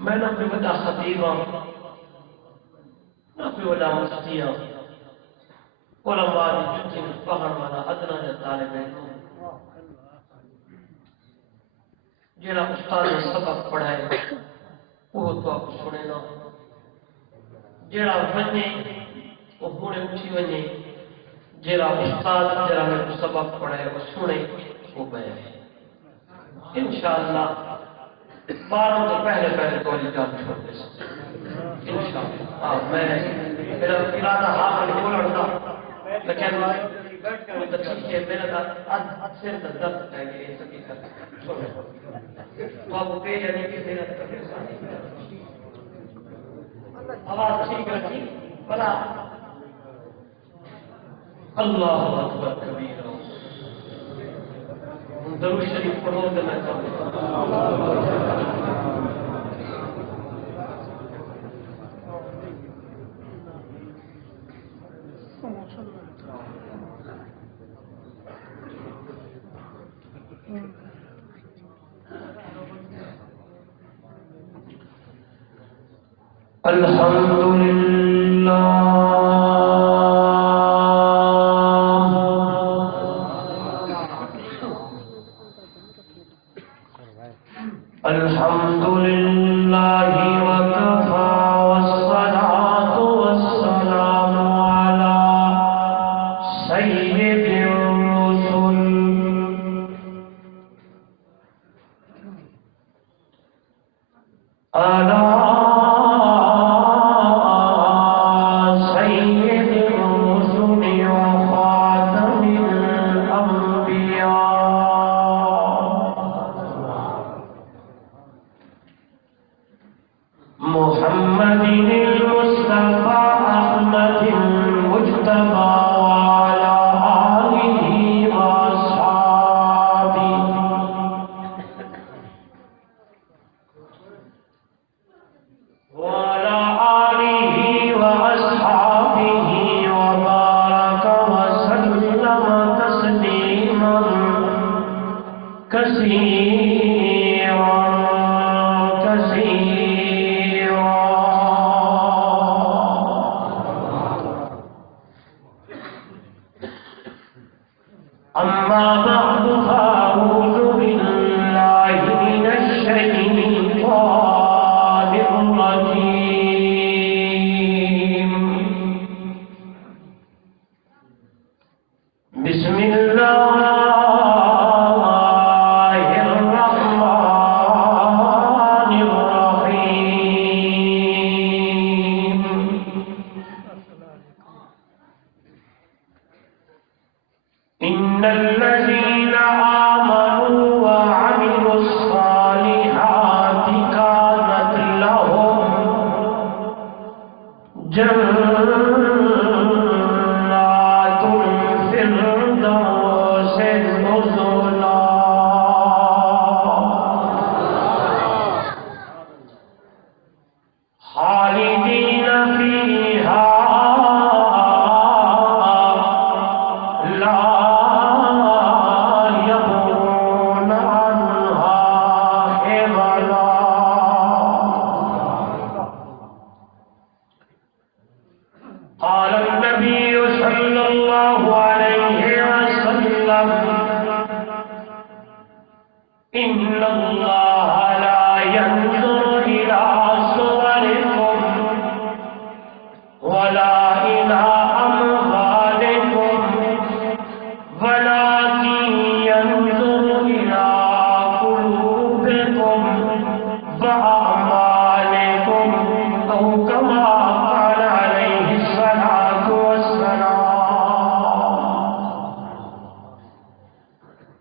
میں نہ کوئی بڑا خطیب ہوں نہ کوئی بڑا مفتی ہوں علماء کی جتنی پڑھن والا ادنا یا طالب علم جڑا استاد نے سبق پڑھائے وہ تو آپ سنے نا جڑا ونے وہ ہونے اٹھی ونے جڑا استاد جڑا نے سبق پڑھائے وہ سنے وہ بیان انشاءاللہ باروں تو پہلے تو علی جان چھوڑ دے سکتے انشاءاللہ میں میرا ارادہ حاصل بولن دا لیکن وہ تو ٹھیک ہے میرا سر کا درد ہے کہ یہ سبھی کر چھوڑو تو آپ پہ جانے کی میرا آواز ٹھیک رکھی بلا اللہ اکبر کبیرہ درود شریف پڑھو تو میں الحمدللہ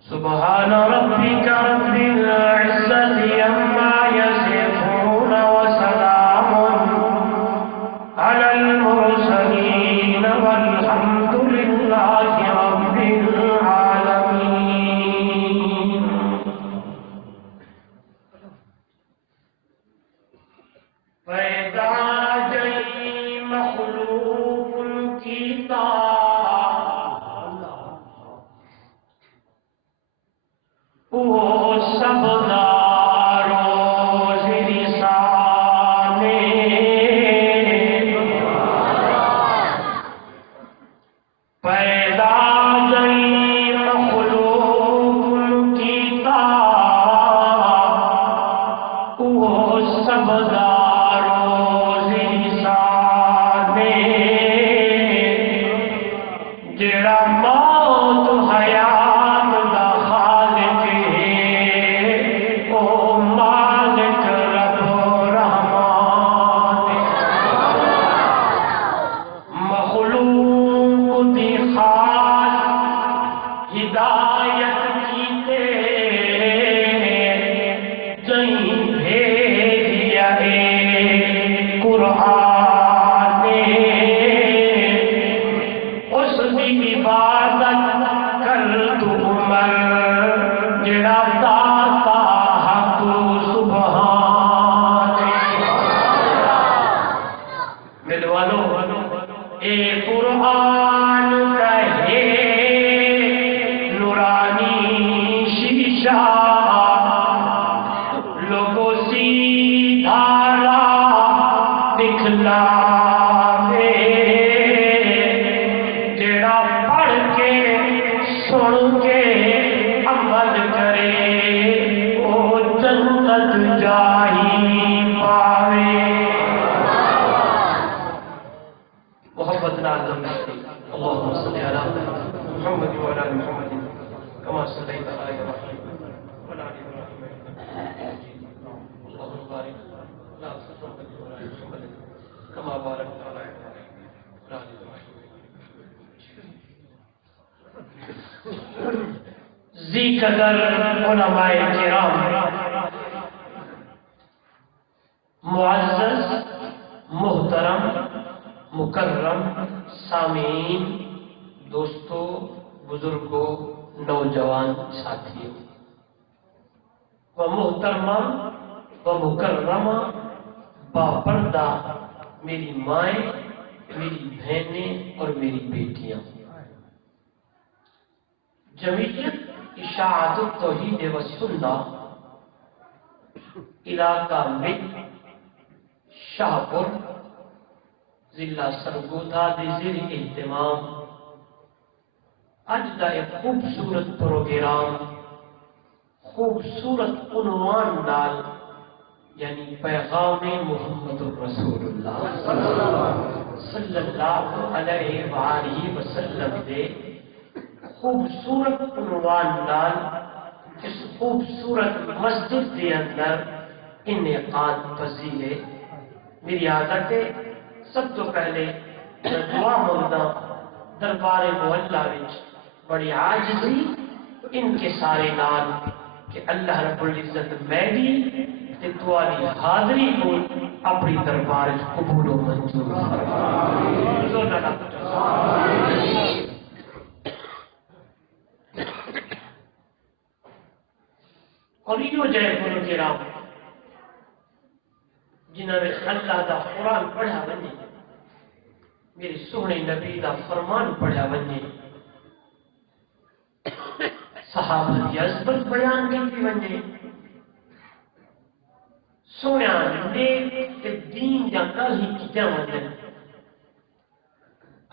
سبحان ربك رب العزة عما يصفون قدر علماء کرام، معزز محترم مکرم سامعین، دوستوں، بزرگوں، نوجوان ساتھیوں و محترمہ و مکرمہ باپردہ میری مائیں، میری بہنیں اور میری بیٹیاں، جمعیت اشاعت التوحید و سنہ علاقہ مت شاہپور ضلع سرگودا دے زیر اہتمام اج دا ایک خوبصورت پروگرام خوبصورت عنوان نال یعنی پیغام محمد الرسول اللہ صلی اللہ علیہ وآلہ وسلم دے خوبصورت عنوان نال اس خوبصورت مسجد کے اندر انعقاد پذیر ہے۔ میری عادت ہے سب تو پہلے میں دعا مانگدا دربار محلہ وچ بڑی عاجزی ان کے سارے نال کہ اللہ رب العزت میں بھی تے تواڈی حاضری کو اپنی دربار وچ قبول و منظور فرمائے۔ اور یہ جائے پروگرام جنہوں نے اللہ دا قرآن پڑھا بنے، میرے سونے نبی دا فرمان پڑھا بنے، صحابہ کی عظمت بیان کی بنے، سونے نیک دین یا گل ہی کیا بنے۔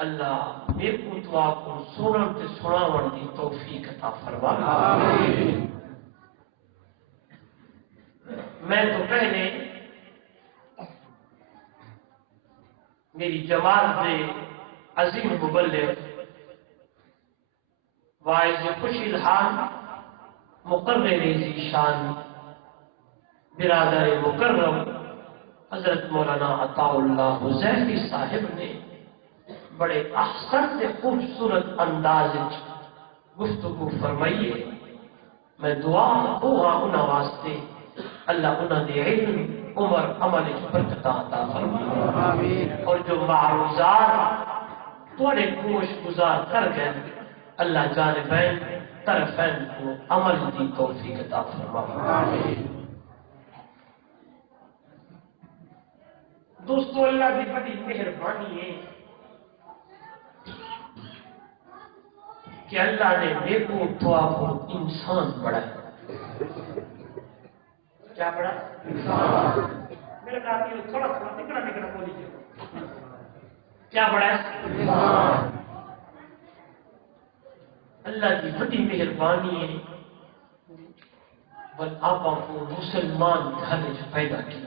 اللہ میرے کو تو آپ کو سنن تے سناون دی توفیق عطا فرمائے۔ میں تو پہلے میری جماعت سے عظیم مبلغ واعظ خوش الحال مقرر ذیشان برادر مکرم حضرت مولانا عطاء اللہ حذیفی صاحب نے بڑے احسن سے خوبصورت انداز گفتگو فرمائی ہے۔ میں دعا ہوگا انہاں واسطے اللہ انہاں دے علم عمر عمل برکت عطا فرمائے، اور جو معروضات تھوڑے گوش گزار کر گئے اللہ جانبین طرفین کو عمل دی توفیق عطا فرمائے۔ دوستو اللہ کی بڑی مہربانی ہے کہ اللہ نے میرے کو تو آپ کو انسان بڑھایا۔ کیا پڑھا میرے ساتھی تھوڑا تھوڑا نکڑا نکڑا بولی جو کیا پڑھا اللہ کی بڑی مہربانی ہے بل آپ کو مسلمان گھر پیدا کی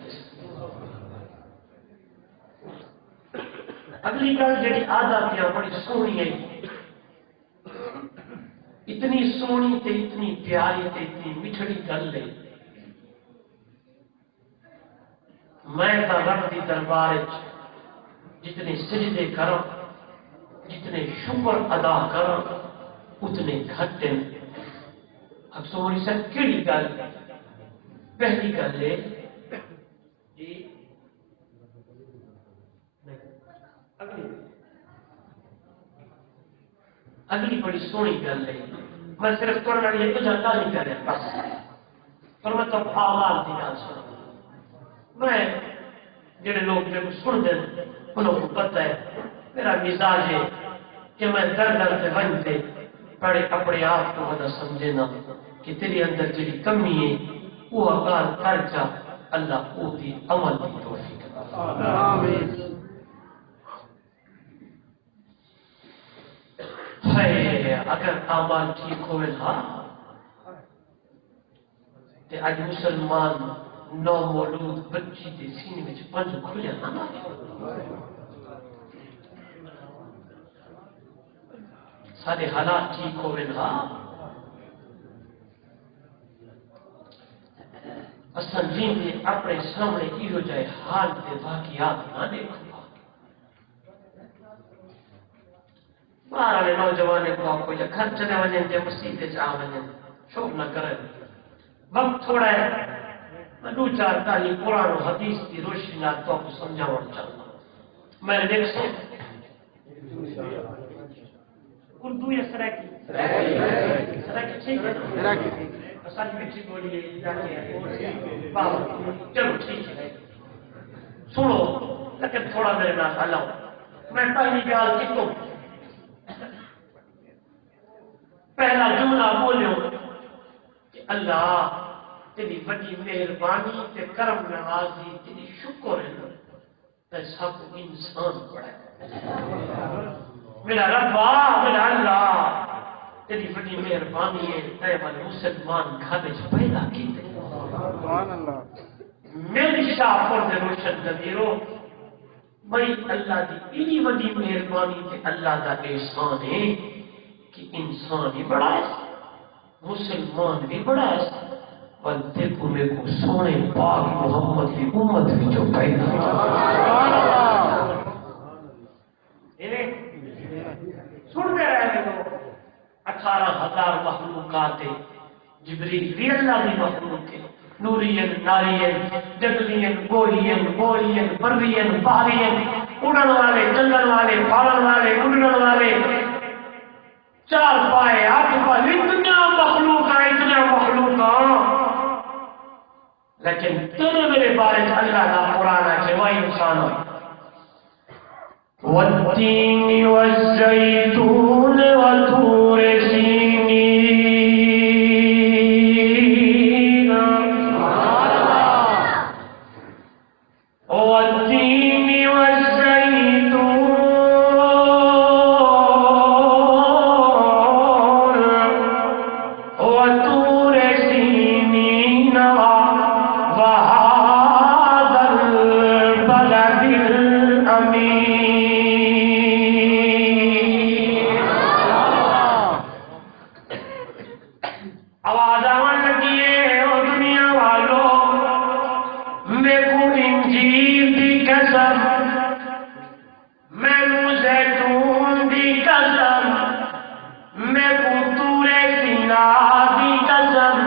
اگلی گل جی عادت ہے بڑی سونی ہے اتنی سونی تے اتنی پیاری تے اتنی میٹھڑی گل ہے میں تو رب کی دربار جتنے سجدے کروں جتنے شکر ادا کروں اتنے گھٹ ہیں اب سونی سے کیڑی گل پہلی گل ہے جی اگلی بڑی سونی گل ہے میں صرف پڑھنے والی ایک جانتا نہیں کر رہا بس پر میں تو آواز کی گل سنا میں جڑے لوگ میرے کو سن دیں انہوں کو پتہ ہے میرا مزاج ہے کہ میں در در سے بنتے پڑے اپنے آپ کو بدا سمجھے نا کہ تیرے اندر جڑی کمی ہے وہ اقال کر جا اللہ کو دی عمل کی توفیق آمین ہے اگر اعمال ٹھیک ہوئے نا تے اج مسلمان نو مولود بچی دے سینے میں پنج کھلیا نا سارے حالات ٹھیک ہوئے نا اصل جی اپنے سامنے یہ جائے حال کے واقعات نہ دیکھو باہر والے نوجوان کو آپ کو یا گھر چلے وجہ یا مسجد آ وجہ شوق نہ کریں وقت تھوڑا ہے میں دو چار تعلیم قرآن و حدیث کی روشنی نہ تو آپ کو سمجھاؤں چاہتا ہوں میں نے دیکھ سو اردو یا سرائکی سرائکی ٹھیک ہے ساری مٹھی بولی ہے بابا چلو ٹھیک ہے سنو لیکن تھوڑا میرے نام اللہ میں پہلی گال کی تم پہلا جملہ بولو کہ اللہ تیری بڑی مہربانی تے کرم نوازی تیری شکر ہے تے سب انسان بڑا میرا ربا میرا اللہ تیری بڑی مہربانی ہے تے والے مسلمان گھر وچ پیدا کیتے سبحان اللہ میری شاہ پر دے روشن نبیرو میں اللہ دی اتنی بڑی مہربانی تے اللہ دا احسان ہے کہ انسان بھی بڑا ہے مسلمان بھی بڑا ہے اور دیکھو میں کو سونے پاک محمد کی امت بھی جو پیدا سنتے رہے تو 18,000 مخلوقات جبریل بھی اللہ کی مخلوق ہے نورین نارین جگلین گوہین بولین برین بارین اڑن والے چلن والے پالن والے اڑن والے چار پائے آپ پائے اتنا مخلوق ہے اتنا مخلوق لیکن تیرے میرے بارے میں اللہ کا قرآن ہے کہ وہ انسان والتین والزیتون والطور سینین والتین والزیتون والطور سینین وهذا البلد الأمين آواز آنے لگی ہے اور دنیا والوں میں کو انجیل دی قسم میں کو زیتون دی قسم میں کو طور سینا دی قسم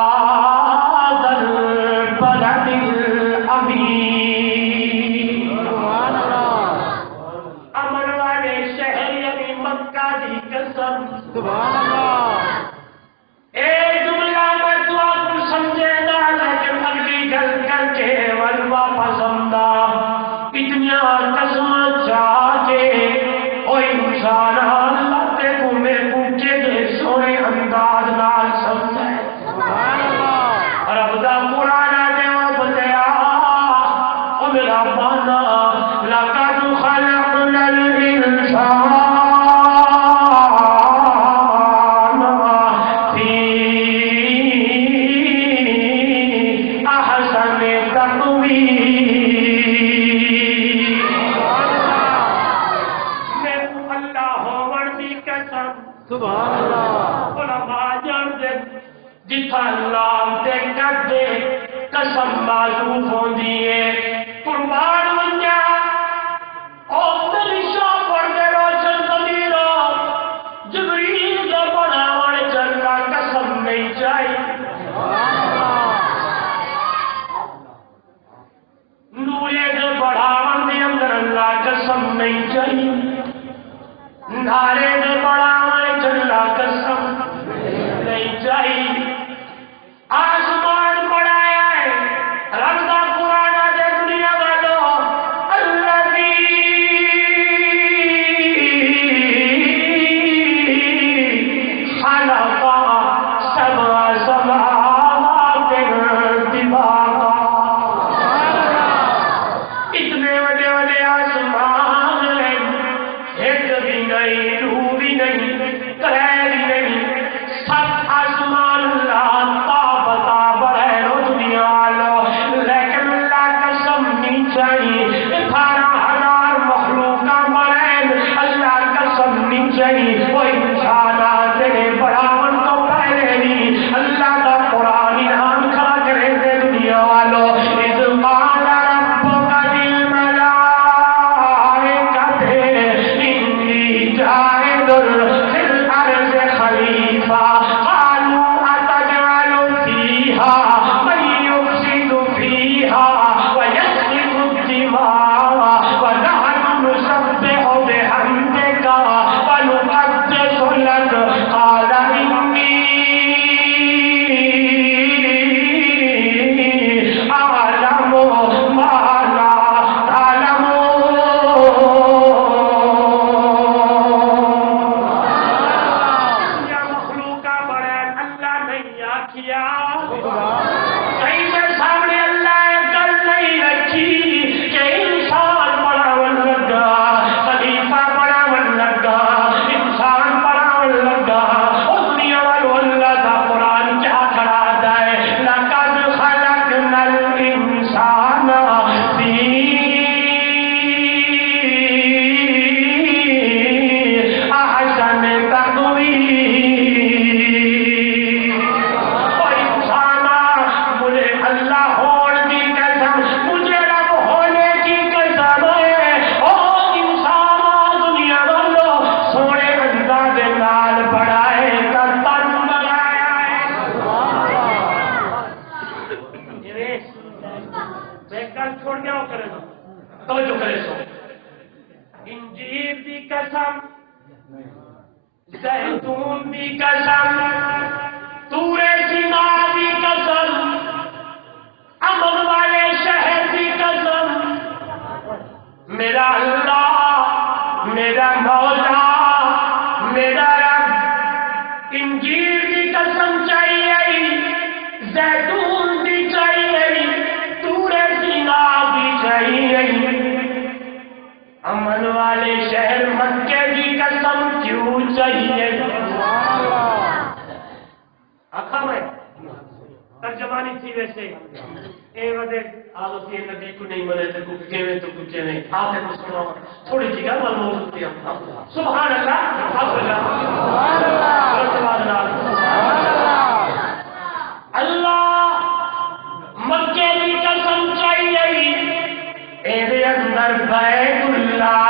هذا البلد الأمين امن والے شہر یعنی مکہ دی قسم سبحان اللہ اے جملہ میں تو آپ کو سمجھے نہ لیکن اگلی گل کر کے واپس آمدا اتنی قسم چاہ کے او انسان اللہ تے کو میں کو کے سونے انداز نال سمجھے جتھا اللہ تے کدے قسم معذوف ہوندی ہے قربان ونجا او تیری شاہ پردے روشن ضمیرو جبریل دا بناون چلا قسم نہیں چاہیے نورے دے بڑھاون دے اندر اللہ قسم نہیں چاہیے نارے دے بڑھاون چلا قسم نہیں چاہیے آسمان بڑھایا ہے رب دا قرآن دے دنیا والو الذی خلق سبع سماوات طباقا اتنے بڑے بڑے آسمان ہیں ایک بھی نہیں دو بھی نہیں ترے بھی نہیں سب آسمان اللہ تابتا بڑھے رو دنیا لو لیکن اللہ قسم نہیں چاہیے 18,000 مخلوقہ بڑھے اللہ قسم نہیں چاہیے وہ انسانات تیرے بڑھاون تو پہلے نہیں اللہ کا قرآن انعام کھڑا کرے دے دنیا والو اذ قال ربک للملائکۃ انی جاعل فی الارض خلیفہ قالوا اتجعل فیہا من یفسد فیہا ویسفک الدماء ونحن نسبح بحمدک ونقدس لک قال انی اعلم ما لا تعلمون یا مخلوقہ بڑے اللہ نہیں آکھیا کہیں سے سامنے اللہ گل نہیں رکھی کہ انسان بڑھاون لگا خلیفہ بڑھاون لگا انسان بڑھاون لگا اس دنیا والو اللہ کا قرآن کیا کھڑا ہے لقد خلقنا الانسان فی احسن تقویم اور انسانا مجھے اللہ ہونے کی قسم مجھے رب ہونے کی قسم ہے او انسانا دنیا والو سونے انداز نال بڑھائے تن بنایا ہے میں کل چھوڑ گیا ہوں کرے گا توجہ کرے سو انجیر دی قسم زیتون دی قسم تور سینا دی قسم امن والے شہر دی قسم میرا اللہ میرا مولا میرا رب انجیر دی قسم چاہیے زیتون دی چاہیے تور سینا دی چاہیے امن والے شہر مکے کی قسم کیوں چاہیے آخا میں ترجمانی تھی ویسے اے ودے آلو سی نبی کو نہیں ملے تو کچھ کہنے تو کچھ نہیں آتے کو سنو تھوڑی سی گل معلوم ہوتی ہے سبحان اللہ اللہ مکے کی قسم چاہیے اے اندر بیت اللہ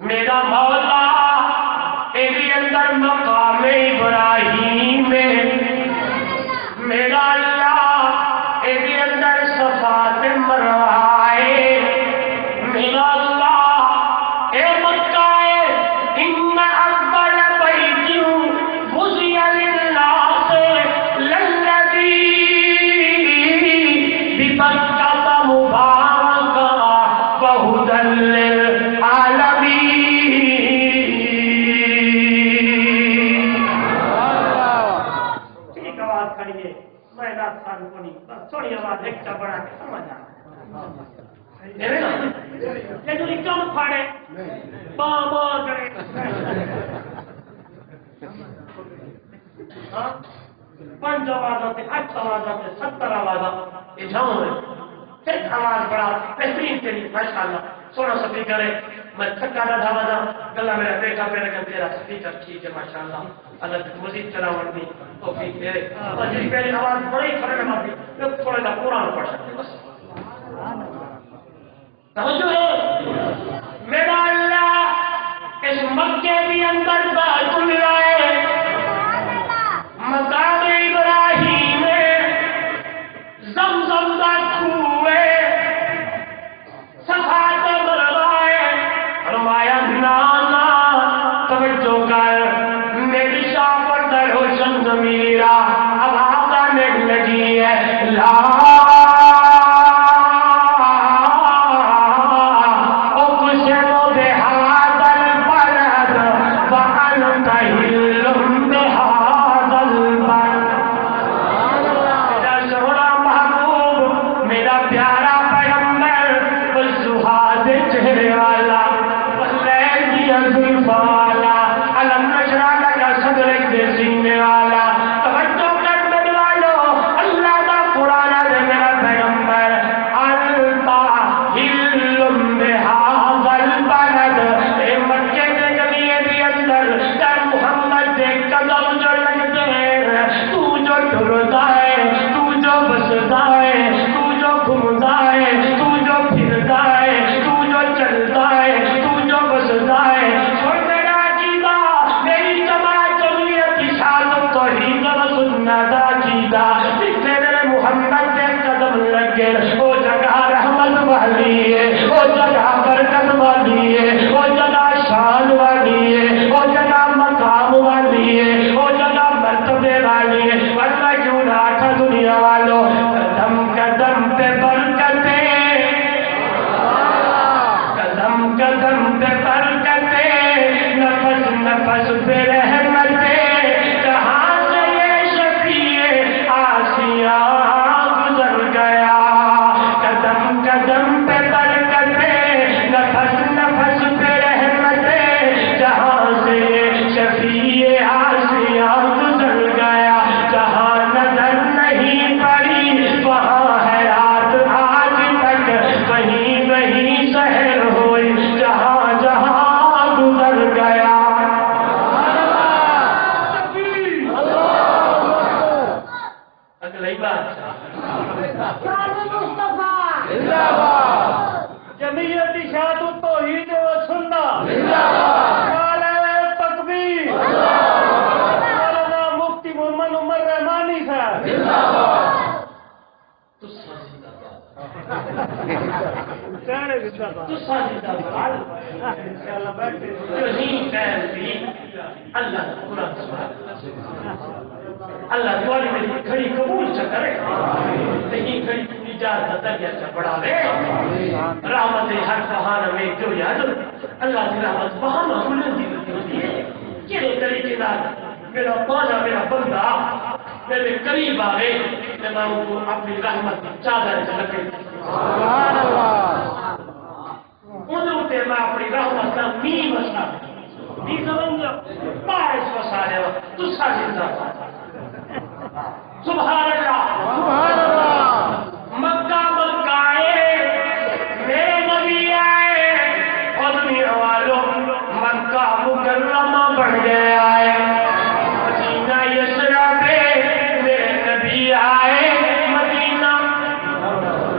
میرا مولا اے اندر مقام ابراہیم میرا اللہ اے اندر صفات مروہ میرا اللہ اے مکہ ان اکبر بیت وضع للناس للذی ببکۃ مبارکا وہدی للعالمین ٹھیک آواز کھڑیے میں رات خان کو نہیں بس تھوڑی آواز ایک چا بڑھا کے سمجھ یہ جو کم پھاڑے باما کرے پانچ آوازوں سے 8 آوازوں سے 70 آوازوں یہ جھاؤں ہے ایک آواز بڑا بہترین تیری ماشاءاللہ سونا سپیکر ہے میں تھکا نہ دھاوا دا گلا میرا بیٹا پہ لگا تیرا سپیکر ٹھیک ہے ماشاءاللہ اللہ مزید چلاوٹ دی توفیق دے اور جی پہلی آواز بڑی فرق ہے جو تھوڑا سا قرآن پڑھ سکتے بس توجہ ہے میرا اللہ اس مکے کے اندر بیت اللہ ہے مقام ابراہیم زمزم کا کنواں صفا کا مروا ہے فرمایا نانا توجہ کر میری شاہ پر در روشن ضمیرہ آواز آنے لگی ہے لا اللہ تعالی میری کھڑی قبول کرے نہیں کھڑی پوری جات کا درجہ سے بڑھاوے رحمت ہر بہانہ میں جو یاد اللہ کی رحمت بہانہ بلندی ہوتی ہے کس طریقے میرا پانا میرا بندہ میرے قریب آئے میں ان کو اپنی رحمت چادر سے لگے سبحان اللہ انہوں نے میں اپنی رحمت کا نیم مسئلہ نہیں سمجھا باعث وسالے تو سازندہ سبحان اللہ مکہ مکائے میرے نبی آئے اور دنیا والوں مکہ مکرمہ بڑھ گئے آئے مدینہ یسرب میرے نبی آئے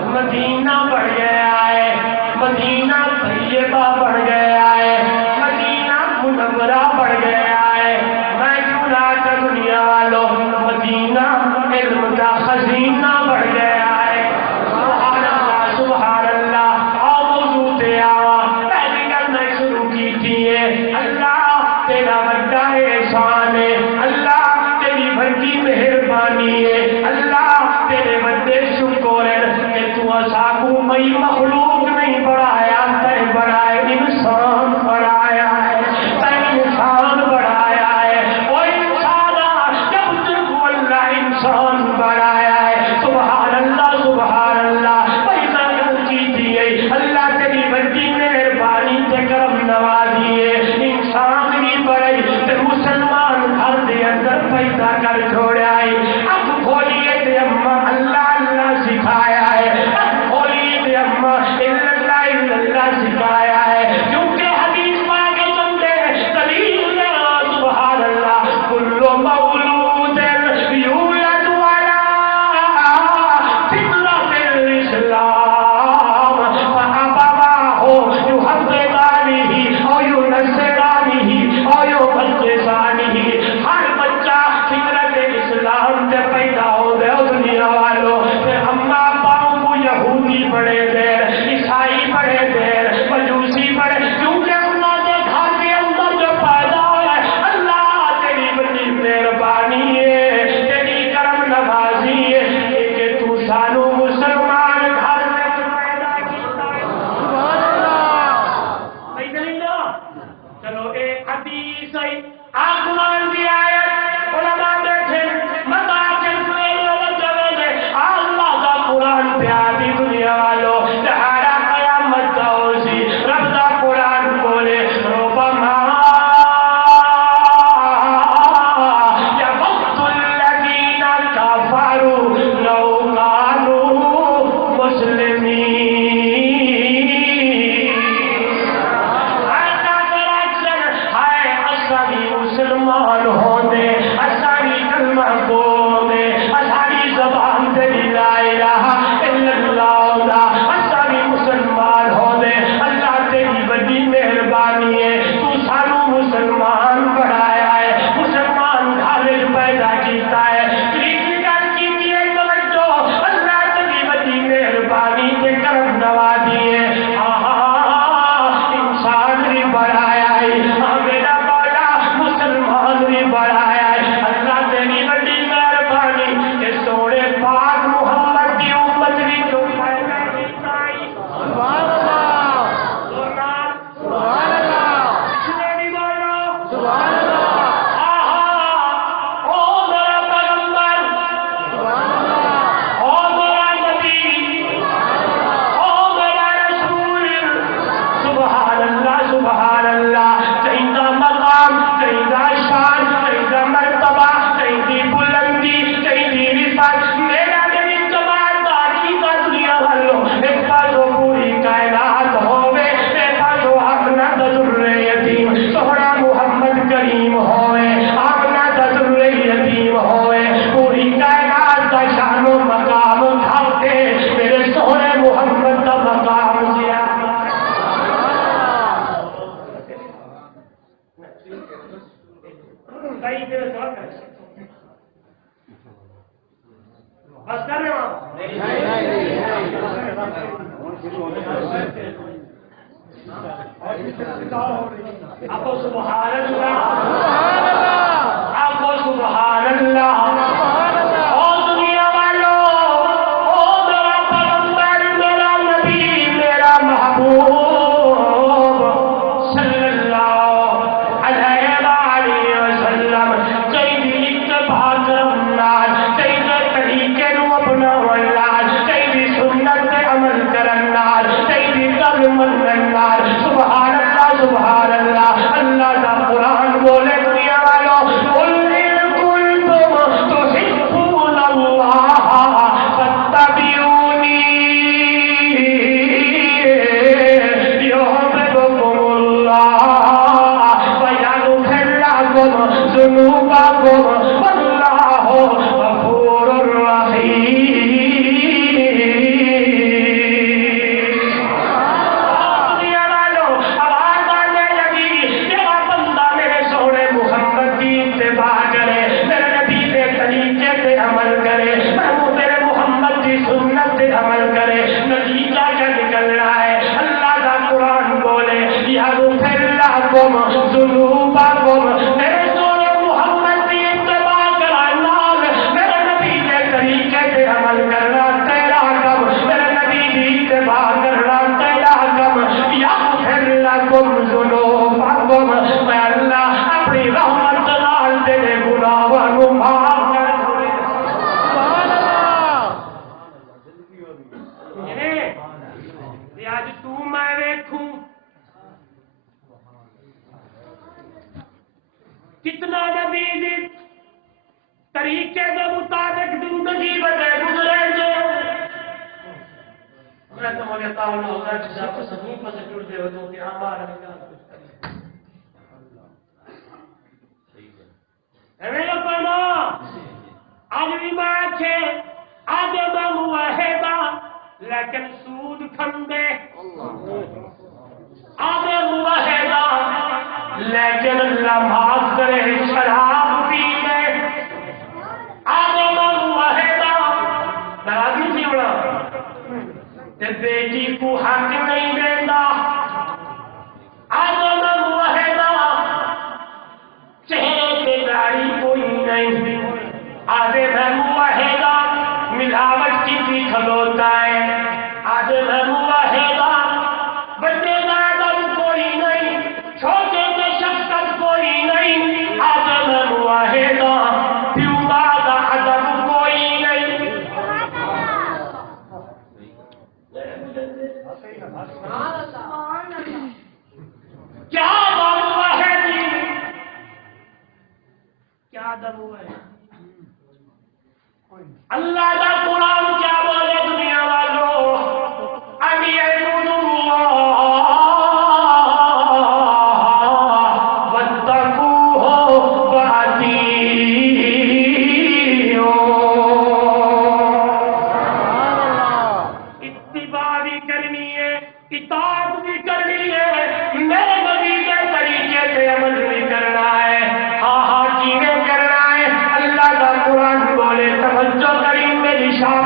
مدینہ بڑھ گئے آئے مدینہ طیبہ بڑھ گئے آئے مدینہ منورہ بڑھ گئے آئے میں کیوں لاتا دنیا والوں مدینہ علم کا خزینہ بڑھ گیا ہے سبحان اللہ اور موضوع تے آوا پہلی گل میں شروع کی تھی اللہ تیرا بڑا احسان ہے اللہ تیری بڑی مہربانی ہے اللہ تیرے بڑے شکر ہے کہ تو اساکو مئی مخلوق نہیں بڑھایا تے بڑھائے انسان بڑھایا ہے تے انسان بڑھایا ہے وہ انسان جب آپ سبحان اللہ، آپ سبحان اللہ۔ او دنیا والوں، او میرا پیغمبر، میرا نبی، میرا محبوب صلی اللہ علیہ وآلہ وسلم چاہیے اتباع کرنا، چاہیے طریقے نو اپناؤن نال، چاہیے سنت تے عمل کرن نال، چاہیے قول منن نال۔ سبحان اللہ، سبحان اللہ۔ اللہ دا قرآن بولے دنیا والوں، قل ان کنتم تحبون اللہ فاتبعونی یحببکم اللہ ویغفر لکم ذنوبکم واللہ غفور رحیم۔ دنیا والوں آواز آنے لگی، میرا بندہ میرے سونے محمد کی اتباع کرے، میرے نبی کے طریقے پہ عمل کرے، محبوب میرے محمد کی سنت پہ عمل کرے، نتیجہ کیا نکلنا ہے؟ اللہ کا قرآن بولے یغفر لکم ذنوبکم، میرے سونے محمد کی اتباع کرنا، میرے نبی کے طریقے پہ عمل کرنا تیرا کم، میرے نبی کی اتباع کرنا تیرا کم۔ یغفر لکم ذنوبکم، میں اللہ اپنی رحمت نال تیرے گناہاں نو معاف کر دوں۔ اج تو میں ویکھوں کتنا نبی دی طریقے کے مطابق زندگی بدے گزرے جو میں تو مجھے تعاون ہو رہا ہے جب صحیح پر جڑ دے تو کہ ہمارا نکال کچھ کرے اے لوگوں آج بھی بات ہے، آج میں موحدہ لیکن سود کھندے، آج موحدہ لیکن اللہ معاف کرے شراب پینے، آج موحدہ ناراضی نہیں ہونا تے بیٹی کو حق نہیں دینا، آج موحدہ چہرے پہ داڑھی کوئی نہیں، آج موحدہ ملاوٹ کی بھی کھلوتا ہے، آج موحدہ بڑے دادر کوئی نہیں، چھوٹے کے شخص کوئی نہیں، آج موحدہ پیو دادا ادب کوئی نہیں۔ کیا دم ہے جی، کیا دم ہے؟ اللہ کا قرآن کیا بولے دنیا والوں، ان اعبدوا اللہ واتقوہ وأطیعون۔ اتباع بھی کرنی ہے، اطاعت بھی کرنی ہے، میرے نبی کے طریقے سے عمل بھی کرنا ہے، ہاں ہاں جینے کرنا ہے۔ اللہ کا قرآن بولے توجہ کریں، میری شان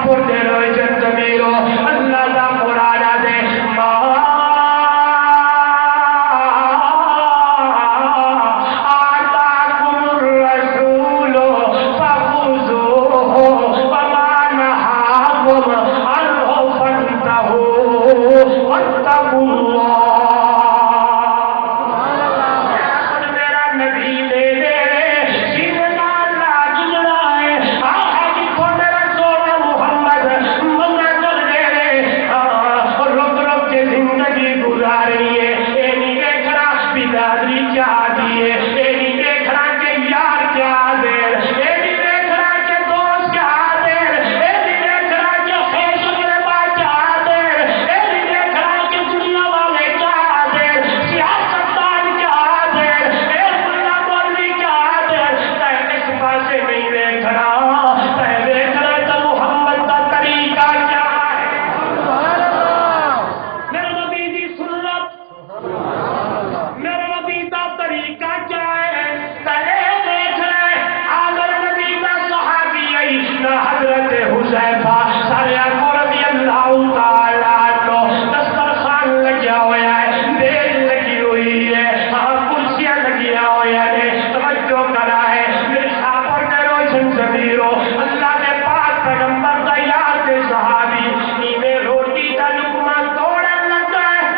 نظیرو اللہ کے پاک پیغمبر دا یاد دے صحابی میں روٹی دا لقمہ توڑن لگا ہے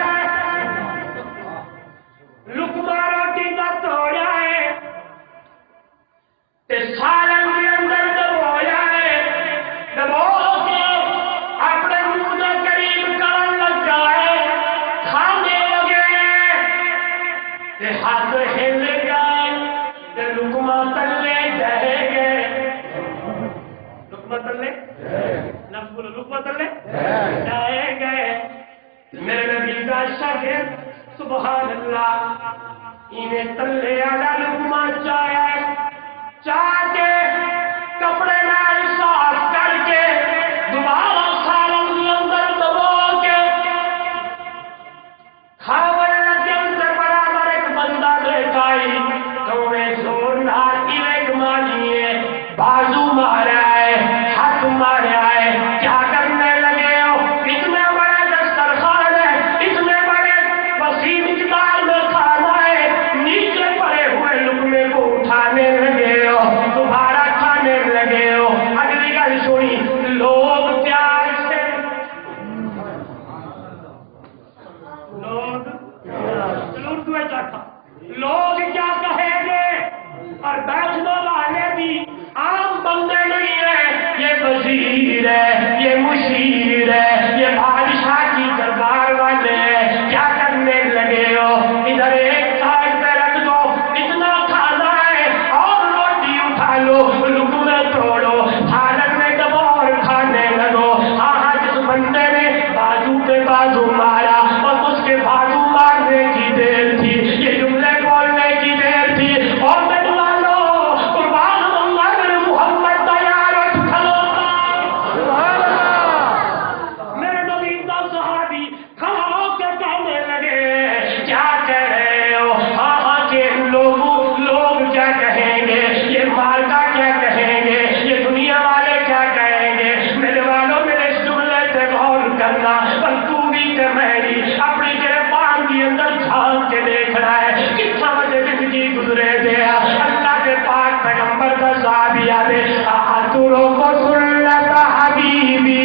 لقمہ روٹی دا توڑا ہے تے سالن کے اندر دبویا ہے دبو کے اپنے منہ دے قریب کرن لگا ہے کھانے لگے تے ہاتھ ہل گئے تے لقمہ تلے جائے گئے لقمہ تلے نفس بولو لقمہ تلے جائے گئے میرے نبی کا شاگرد سبحان اللہ انہیں تلے آلا لقمہ چاہے چاہ کے کپڑے نال صاف کر کے دوبارہ سالن کے اندر دبو کے کھاون لگے ان سے برابر ایک بندہ دیکھائی تو انہیں زور نال ایک ماری ہے بازو مارا ہے ہاتھ مارا ہے کیا کرنے لگے ہو اتنے بڑے دسترخوان ہے اتنے بڑے وسیع مقدار میں کھانا ہے نیچے پڑے ہوئے لقمے کو اٹھانے لگے ہو دوبارہ کھانے لگے ہو اگلی گل سنی لوگ پیار سے لوگ کیا کہیں گے اور بیٹھنے والے بھی عام بندے نہیں ہیں یہ وزیر ہے یہ مشیر ہے یہ بادشاہ کی دربار والے ہیں کیا کرنے لگے ہو ادھر ایک سائڈ پہ رکھ دو اتنا کھانا ہے اور روٹی اٹھا لو لقمے توڑو سالن میں دبو اور کھانے لگو ہاں جس بندے نے بازو پہ بازو مارا اور اس کے بازو مارنے کی دیر تھی یہ جملے بولنے کی دیر تھی اور میں لو قربان اللہ محمد تیار میرے نبی کا صحابی کھڑا ہو کے کہنے لگے کیا کہہ رہے ہو ہاں کہ لوگ کیا کہیں گے یہ مالدہ کیا کہیں گے یہ دنیا والے کیا کہیں گے میرے والوں میرے اس جملے سے غور کرنا پر تو بھی کہ میری اپنی گرفان کے اندر جھانک کے دیکھ رہا ہے کس وجہ زندگی گزرے دیا اللہ کے پاک پیغمبر کا صحابی آدھے آتوروں کو سنت حبیبی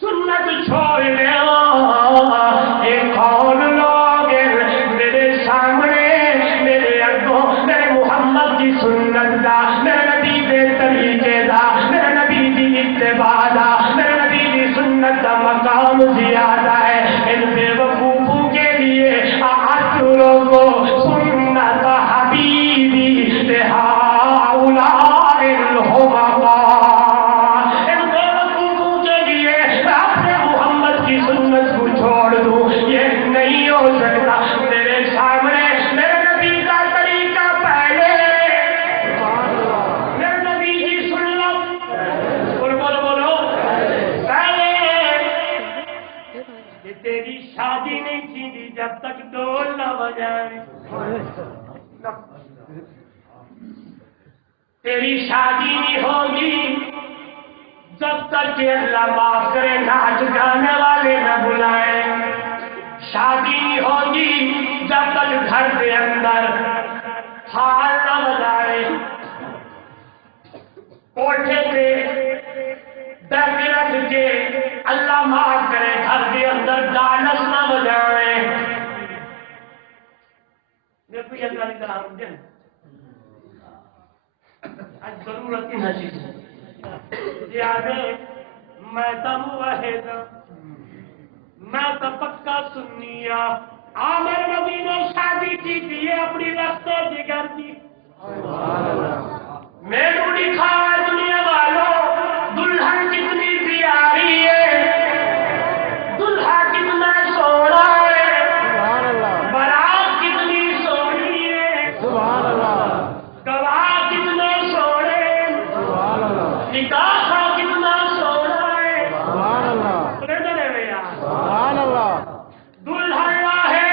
سنت چھوڑ لیا ایک اور لوگ میرے سامنے میرے اگوں میرے محمد کی سنت دا میرے نبی دے طریقے دا میرے نبی کی اتباع دا میرے نبی کی سنت دا مقام زیادہ ہے ان بے وقوفوں کے لیے آتوروں کو سنت حبیبی ہؤلاء الحمقاء سنت کو چھوڑ دوں یہ نہیں ہو سکتا میرے سامنے میرے نبی کا طریقہ پہلے میرے نبی کی سنت بولو پہلے یہ تیری شادی نہیں تھی جب تک ڈول نہ بجائے تیری شادی نہیں ہوگی جب تک کہ اللہ معاف کرے ناچ گانے والے نہ بلائیں شادی نہیں ہوگی جب تک گھر کے اندر تھال نہ بجائے کوٹھے پہ ڈر رکھ کے اللہ معاف کرے گھر کے اندر ڈانس نہ بجائے دیکھو یہ اللہ کی طرح آج ضرورت ہی نشید ہے میں تو موحد میں تو پکا سنیا عامر نبی نے شادی کی تھی اپنی رستے جگر کی میں دکھا دنیا والوں دلہن کتنی پیاری ہے دلہا کتنا سونا ہے بارات کتنی سونی ہے گواہ کتنے سونے نکاح کتنا سونا ہے دلہا ہے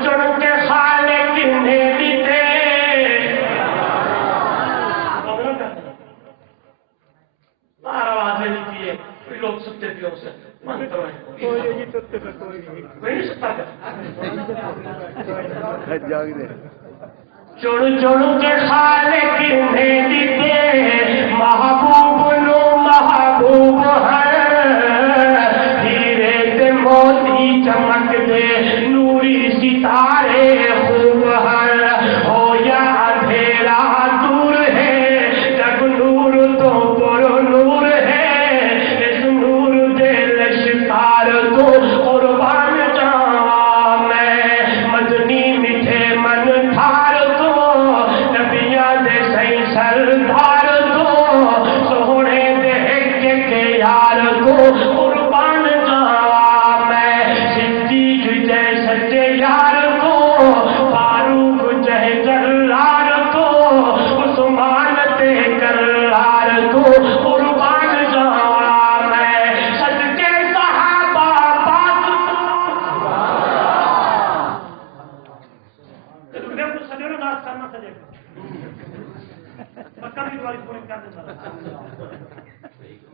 چن کے خالق نے دیتے آواز دیتی ہے کوئی لوگ سکتے تھے اسے من کروائیں کوئی نہیں سکتا چن چن کے خالق نے دیتے محبوب نو محبوب ہے ہیرے تے موتی چمک دے نوری ستارے خوب ہے ہو یا اندھیرا دور ہے جگ نور تو پر نور ہے اس نور دے لشکار تو قربان جاواں میں مدنی میٹھے من تھار تو نبیاں دے صحیح سردار تو سوہنے دے کے یار کو قربان جاواں میں صدیق جے سچے یار کو فاروق جے جلال کو عثمان تے کرار کو قربان جاواں میں صدقے صحابہ پاک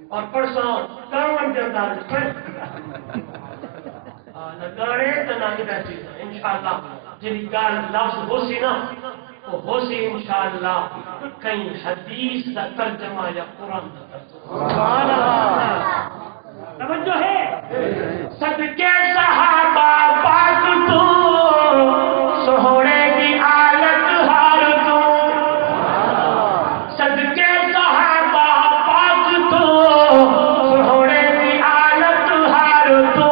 اور پرسوں کامن کردار گانے تو نہ بیٹھی انشاءاللہ جی گال لفظ ہو سی نا وہ ہو سی انشاءاللہ کئی حدیث کا ترجمہ یا قرآن کا ترجمہ توجہ ہے صدقے صحابہ پاک تو سہوڑے کی حالت ہار تو صدقے صحابہ پاک تو سہوڑے کی حالت ہار تو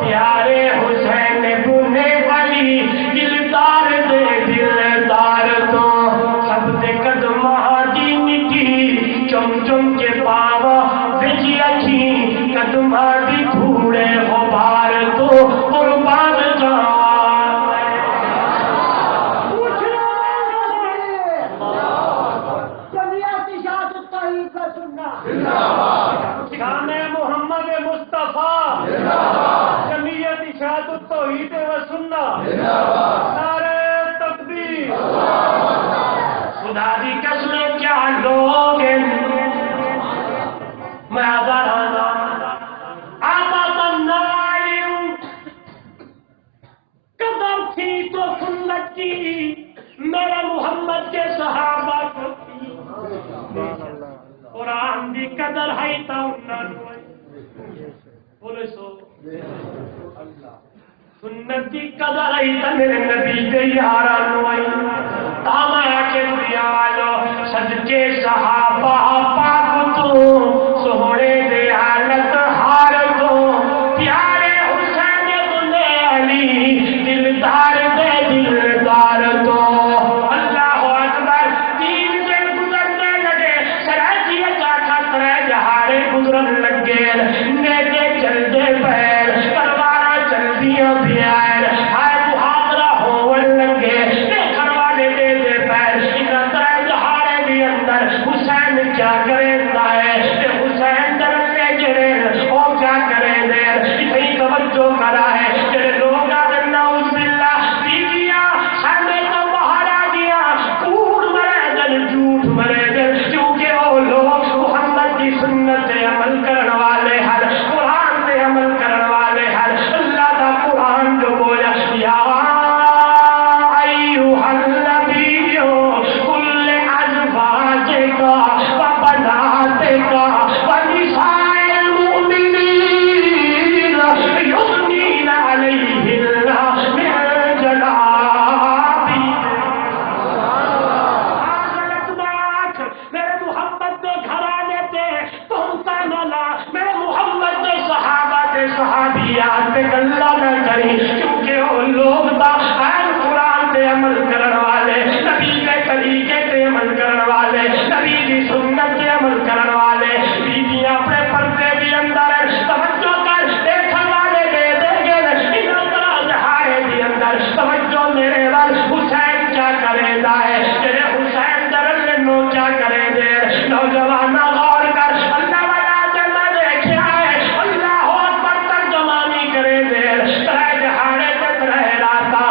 پیارے حسین بنے والی دلدار دے دلدار تو سب دے قدماں دی مٹی چم چم کے پاوا وچ اکھی قدماں دی دھوڑے غبار تو قربان جاواں شان محمد مصطفیٰ جمعیت اشاعت التوحید و سنت نعرہ تکبیر خدا دی قسم کیا لوگ میں آزارانا قدر تھی تو سنت کی میرے محمد کے صحابہ کو تھی قرآن دی قدر ہے تا انہاں بولے سو سنت دی قدر ہے تا میرے نبی دے یاراں نو تاما کے دنیا والو صدقے صحابہ پاک تو سہوڑے دے حالت ہار تو پیارے حسین بن علی دلدار دے دلدار تو اللہ اکبر تین دن گزرنے لگے سراجی چاچا ترے جہارے گزرن لگے نیچے چل دے پیر تلوارا چل دیا پیر ہائے محاضرہ ہون لگے دیکھن والے دے دے پیر اتنا ترے جہارے بھی اندر حسین کیا کرے ہے حسین درلے جڑے وہ کیا کرے دے اتنی توجہ کرا ہے جڑے لوگ آدھر نعوذ باللہ بیویاں سامنے تو باہر آ گیا کوڑ مرے دل جھوٹ مرے دل کیونکہ وہ لوگ محمد کی سنت پہ عمل کرنے والے ہیں قرآن پہ عمل کرنے والے ہیں اللہ کا قرآن جو بولا یا ایھا النبی کل ازواجک و بناتک و نساء المؤمنین یدنین علیہن من جلابیبہن میرے محمد کے گھرانے تے پہنچا نالا میرے محمد کے صحابہ کے صحابیات پہ گلہ نہ کری کیونکہ وہ لوگ تا اہل قرآن پہ عمل کرنے والے نبی کے طریقے پہ عمل کرنے والے نبی کی سنت پہ عمل کرنے والے بیویاں اپنے پردے بھی اندر توجہ کر دیکھنے والے دے دیں گے انہوں طرح جہارے بھی اندر توجہ میرے وال حسین کیا کرے دا ہے تیرے حسین درل نو کیا کرے دے نوجوان غور کر اللہ والا جنہ دیکھا ہے اللہ اکبر ترجمانی کرے دے ترے جہارے تے ترے راتا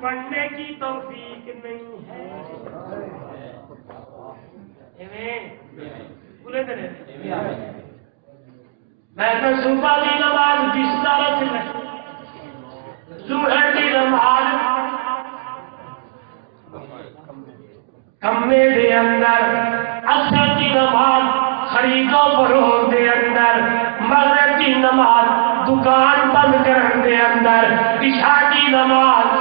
پڑھنے کی توفیق نہیں ہے بولے میں تو صبح کی نماز بستر ظہر کی نماز کمے دے اندر عصر کی نماز خریدو فروخت دے اندر مغرب کی نماز دکان بند کرن دے اندر عشاء کی نماز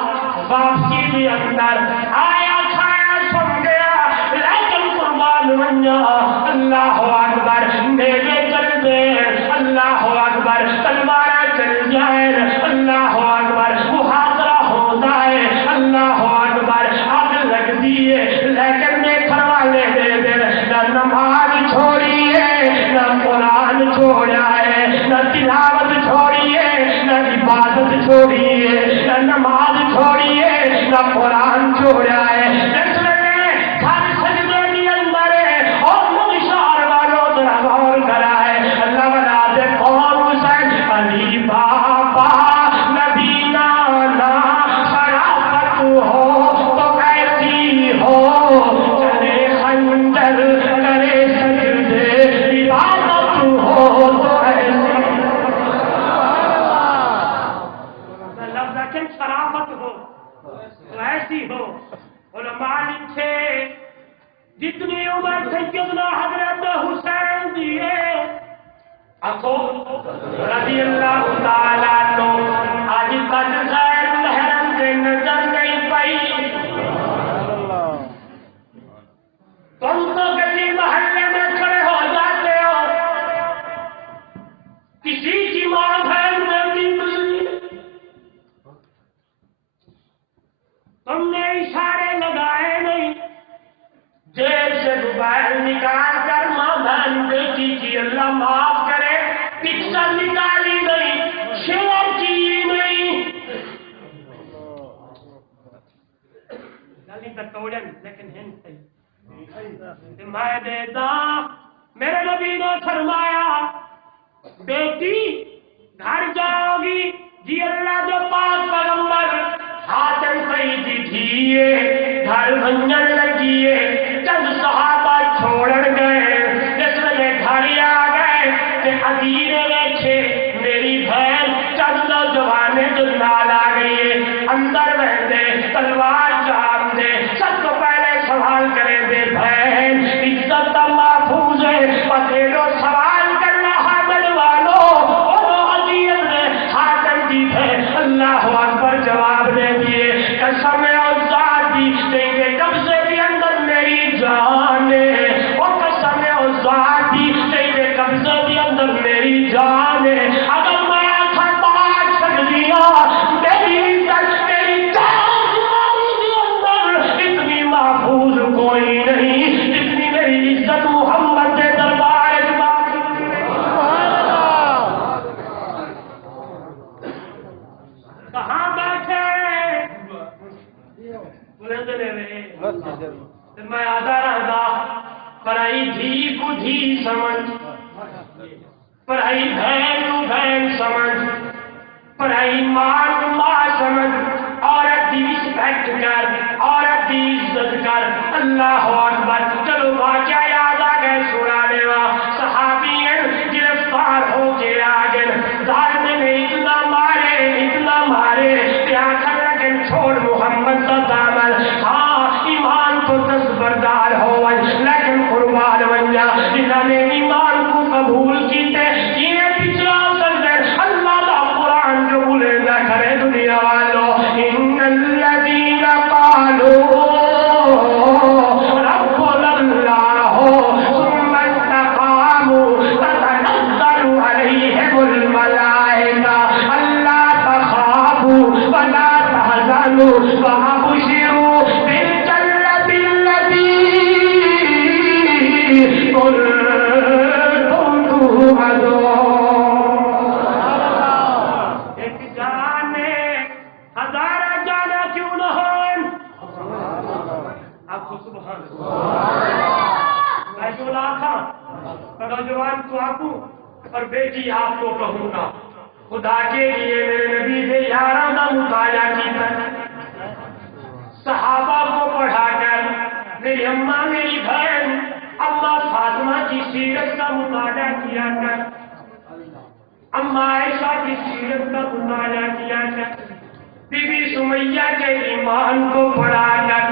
واپسی دے اندر آیا کھایا سن گیا لیکن قربان ونجا اللہ اکبر میرے چل دے اللہ اکبر تلوارا چل جائے اللہ اکبر محاصرہ ہوتا ہے اللہ اکبر آگ لگ دیے لیکن میں کھروالے دے دے نہ نماز چھوڑی ہے نہ قرآن چھوڑا ہے نہ تلاوت چھوڑی ہے نہ عبادت چھوڑی ہے نہ نماز چھوڑی ہے نہ قرآن چھوڑا ہے جتنی عمر سیدنا حضرت حسین دیے رضی اللہ تعالیٰ عنہ آج تک غیر محرم سے نظر نہیں پائی تم تو کسی محلے میں کھڑے ہو جاتے ہو کسی کی ماں بہن میں تم نے اشارے لگائے نہیں جیب سے موبائل نکال کر ماں بہن بیٹی کی اللہ معاف کرے پکچر نکالی نہیں شیئر کی نہیں گلی تک توڑن لیکن ہند صحیح میں دیتا میرے نبی نے فرمایا بیٹی گھر جاؤ گی جی اللہ جو پاک پیغمبر حاتم سیدی تھیے گھر بنجن لگیے چند صحابہ چھوڑن گئے جس میں گھر آ گئے کہ عزیرے بیٹھے میری بہن چند نوجوانے جو نال آ گئی اندر بہتے تلوار چام دے سب کو پہلے سوال کریں دے بہن عزت محفوظ ہے پتیلو سوال کرنا حامل والو اور عزیز نے حاتم دی ہے اللہ اکبر جواب دے دیے قسم اور ذات دی تیرے قبضے کے اندر میری جان ہے اور قسم اور ذات دی تیرے قبضے کے اندر میری جان ہے اگر میں آنکھیں پاک سک دیا میری عزت میری جان تمہاری کے اندر اتنی محفوظ کوئی نہیں اتنی میری عزت محمد کے دربار کہاں بیٹھے میں آدھا رہا پرائی دھی کو دھی سمجھ پرائی بہن کو بہن سمجھ پرائی ماں کو ماں سمجھ عورت کی رسپیکٹ کر عورت کی عزت کر اللہ اکبر چلو واقعہ یاد آ گئے سنا دیوا صحابی گرفتار ہو کے آگے ظالم نے اتنا مارے کیا کر لیکن چھوڑ محمد کا دامن ہاں ایمان تو دستبردار ہو لیکن قربان ونجا جنہوں نے ایمان کو قبول کیتے انہیں پچھلا سردر اللہ کا قرآن جو بولے نہ کرے دنیا والوں ان الذین قالوا ربنا اللہ ثم استقاموا تتنزل علیہم الملائکہ الا تخافوا ولا تحزنوا وابشروا بالجنة التي كنتم توعدون ایک جان ہے ہزارہ جانا کیوں نہ ہو آپ کو سبحان میں جو لاکھا نوجوان کو آپ اور بیٹی آپ کو کہوں گا خدا کے لیے میرے نبی سے یارانہ مطالعہ کی صحابہ کو پڑھا کر میری اماں میری بہن اماں فاطمہ کی سیرت کا مطالعہ کیا کر، اماں عائشہ کی سیرت کا مطالعہ کیا کر، بی بی سمیہ کے ایمان کو پڑھا کر،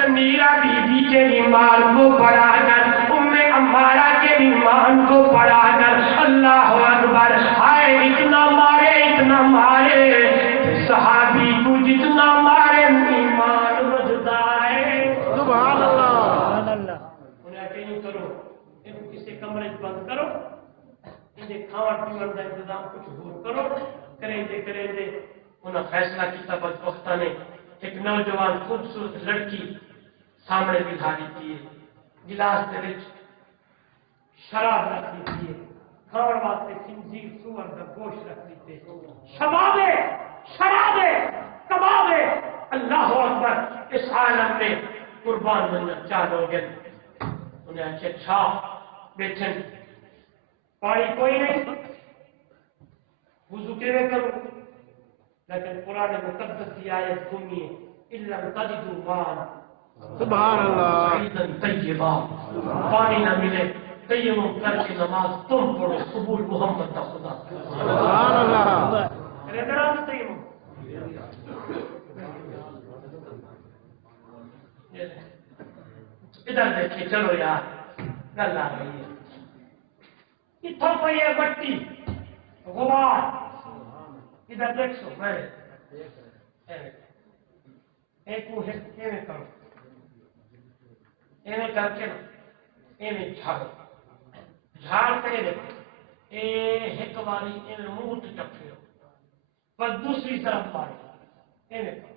سمیرہ بی بی کے ایمان کو پڑھا کر، ام عمارہ کے ایمان کو پڑھا کر، اللہ اکبر، ہائے اتنا مارے صحابی کو جتنا مارے ایمان بجھتا ہے۔ سبحان اللہ انہیں کہیں کرو ان کسی کمرے بند کرو، انہیں کھانا پینے کا انتظام کچھ اور کرو، کریں دے انہیں فیصلہ کیا بدبختہ نے ایک نوجوان خوبصورت لڑکی سامنے بٹھا دیتی ہے، گلاس دے وچ شراب رکھ دیتی ہے، کھانے واسطے خنزیر سور کا گوشت رکھ دیتے، شرابے کبابے، اللہ اکبر، اس عالم میں قربان بننا چاہو گے۔ انہیں اچھا بیٹھن پانی کوئی نہیں، وضو کیویں کرو، لیکن قرآن مقدس کی آیت سنیے، الا تجدوا ماء سبحان اللہ سعیدا طیبا، پانی نہ ملے تیمم کر کے نماز تم پڑھو، قبول محمد کا خدا۔ سبحان اللہ تیمم ادھر دیکھیے، چلو یار گل آ رہی ہے، اتوں پہ ہے مٹی غبار، ادھر دیکھ سو میں ایک ایویں کرو، ایویں کر کے نا ایویں جھاڑو، جھاڑ کے دیکھو ایک باری ایویں منہ چکھے پر دوسری طرف مارو، ایویں کرو،